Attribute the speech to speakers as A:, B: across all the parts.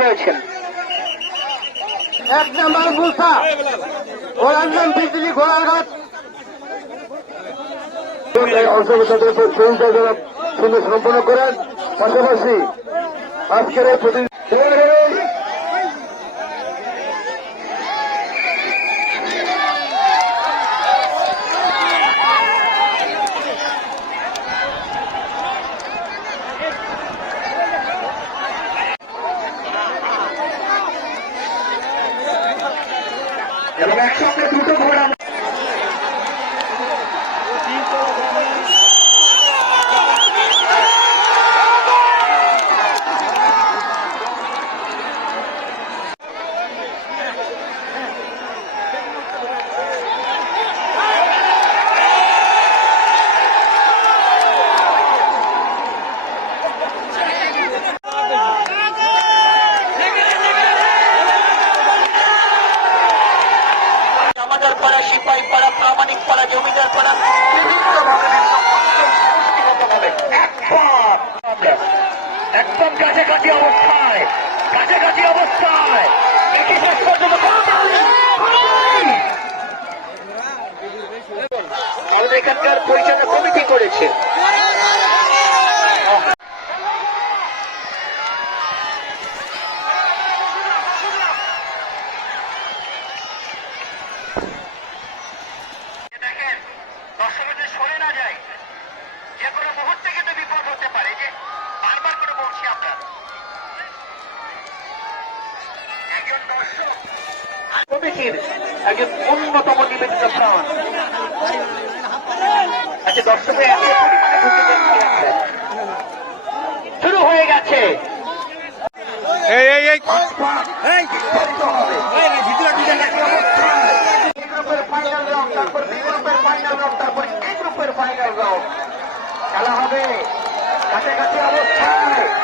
A: রয়েছেন
B: এক নম্বর মুসা। ঘোড়ার নাম বিজলি ঘোড়াঘাট অংশগ্রহণ সম্পন্ন করেন। পাশাপাশি আজকের এই প্রতিযোগিতা
A: এবং একসঙ্গে দুটো ঘোড়া একদম কাছাকাছি অবস্থায় কাছাকাছি অবস্থায়। এটি শেষ পর্যন্ত এখানকার পরিচালনা কমিটি করেছে। সরে না যায় যে কোনো মুহূর্তে কিন্তু বিপদ হতে পারে। বলছি আপনার। একজন দর্শক। কমিটির একজন অন্যতম নিবেদিত প্রাণ। আচ্ছা দর্শকের এত পরিমাণে ঢুকে শুরু হয়ে গেছে।
C: এই এই এই।
A: এই খেলা হবে। কাছাকাছি অবস্থায়।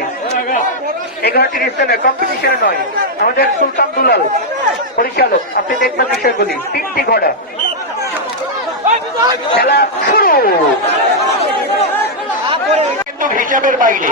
A: নয়। রিসেট নয় কম্পিটিশনে নয়। আমাদের সুলতান দুলাল, পরিচালক। আপনি দেখবেন বিষয়গুলি। তিনটি ঘোড়া। খেলা শুরু। কিন্তু হিসাবের বাইরে।